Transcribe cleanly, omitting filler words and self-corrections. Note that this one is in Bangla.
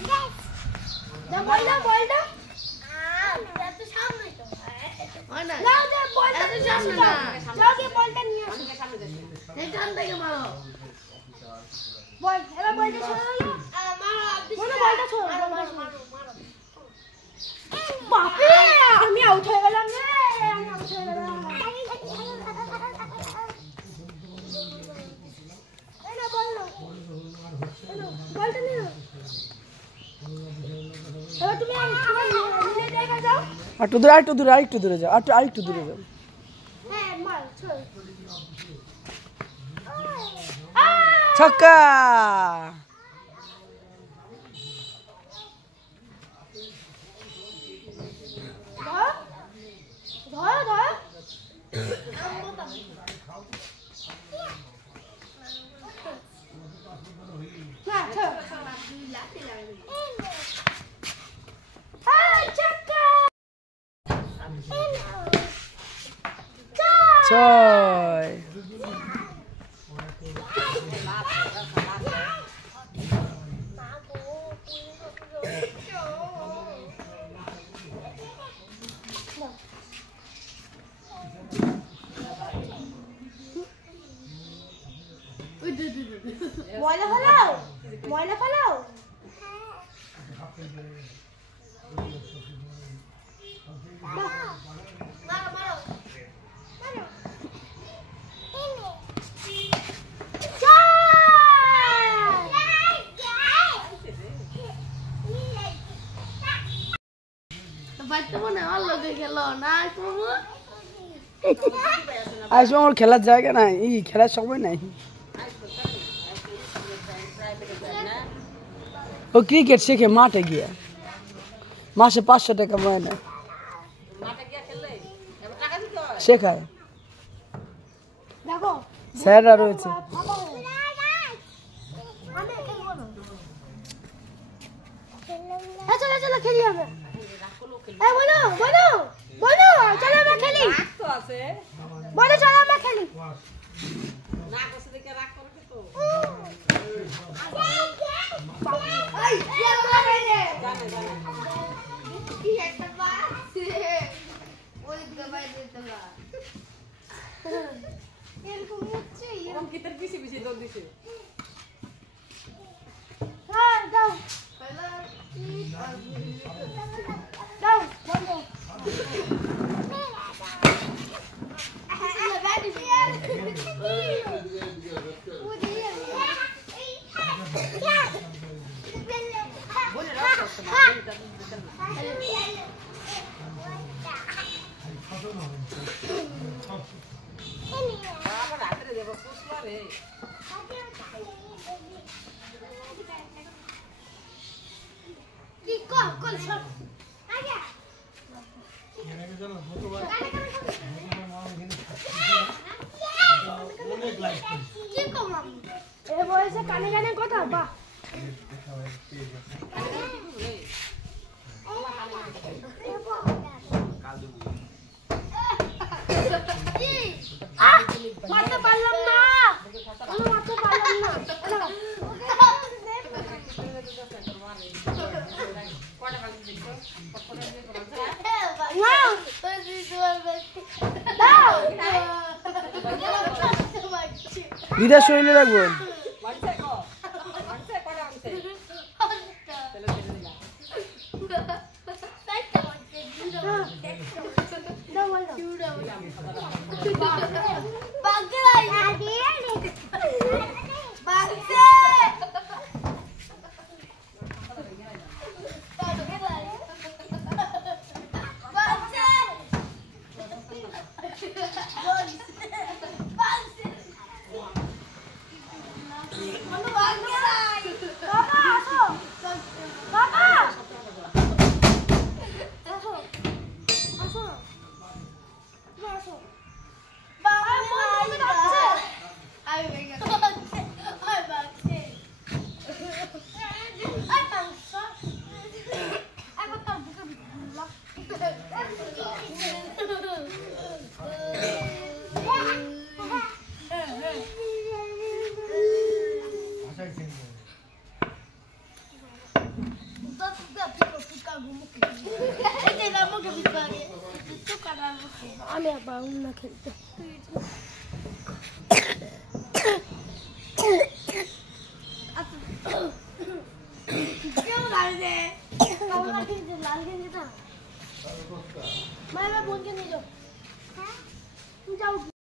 দাও বলটা বলটা এত সামনে তো না না বলটা এত সামনে না যাও গিয়ে বলটা নিয়ে আসো সামনে যাও এইখান থেকে মারো বল এবার বলটা ছোড়ো মারো বলটা ছোড়ো মারো বাপরে আমি আউট হয়ে গেলাম রে আমি আউট হয়ে গেলাম এই না বল না বলটা নিয়ে এবার তুমি নিয়ে দেখা যাও আরেকটু দূরে যাও আরেকটু দূরে যাও হ্যাঁ মার চল ছক্কা ধর ধর না চল ছয় ময়লা ফেলাও মারো আসবো আমার খেলার জায়গা নাই খেলার সময় নাই ও ক্রিকেট শেখে মাঠে গিয়ে মাসে 500 টাকা মাইনে শেখায় দেখো স্যাররা রয়েছে চলো চলো খেলি হবে বলো চলো আমরা খেলি বলো চলো আমরা খেলি কানে কানে কথা বাহ মারতে পারলাম না দিদার শরীরে রাখবো আমি আবার না খেলতে লাল গেঞ্জি না মায়ের বোনকে নিয়ে যাও যাও